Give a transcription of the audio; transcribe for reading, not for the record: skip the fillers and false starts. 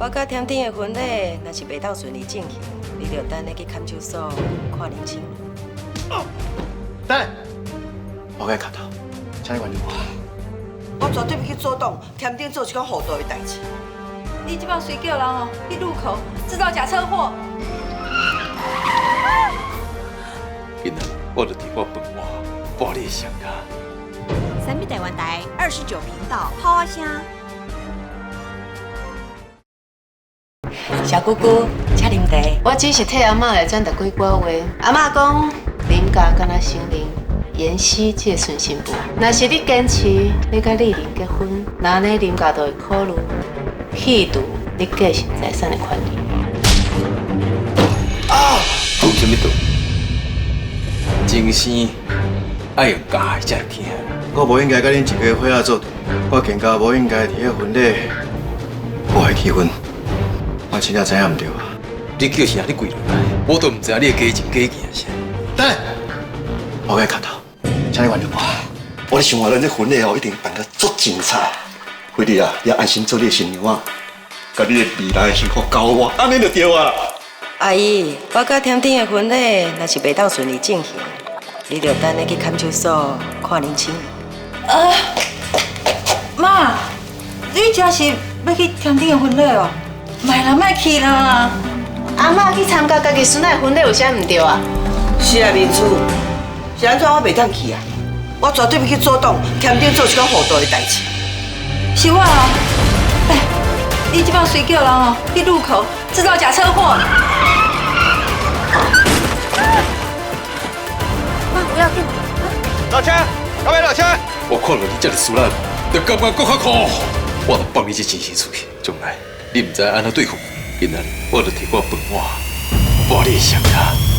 我甲天顶的婚礼，若是袂当顺利进行，你着等下去看守所看认亲。等下，我该卡头，请你关注我。我绝对不去主动天顶做一件糊涂的代志。你即摆随叫人哦去路口制造假车祸。今仔我就替我饭碗玻璃上架。三 B 台湾台29频道泡啊声。小姑姑，请啉茶。我只是替阿嬷来转达几句话。阿嬷讲，啉家敢若生灵，妍希这顺心妇。若是你坚持你甲丽玲结婚，那安尼啉家就会考虑弃除你继承财产的权利。赌什么赌？真生爱用假的才会听。我无应该甲恁一家伙仔做对，我更加无应该伫个婚礼破坏气氛。我真正知影唔对啊！你叫啥？你跪落来，我都唔知你的家情家境是啥。等下，我该卡头，请你关注我。我咧想话咱这婚礼哦，一定办得足精彩。惠丽啊，也安心做你的新娘啊，甲你的未来的幸福交我，安尼就对啊。阿姨，我甲天顶的婚礼，若是袂当顺利进行，你着等下去看守所看认亲。妈，你真是要去天顶的婚礼哦？卖啦，卖去啦！阿嬷去参加家己孙仔的婚礼有啥唔对啊？是啊，明珠，是安怎我袂当去啊？我绝对不去主动天顶做一件糊涂的代志。是我啊！哎，你即摆随叫人哦去路口制造假车祸。妈，不要紧。老车，各位老车。我看到你这个输人，就感觉更较苦。我着放你这真心出去，将来你唔知安怎对付。今仔日我着替我饭碗玻璃上架。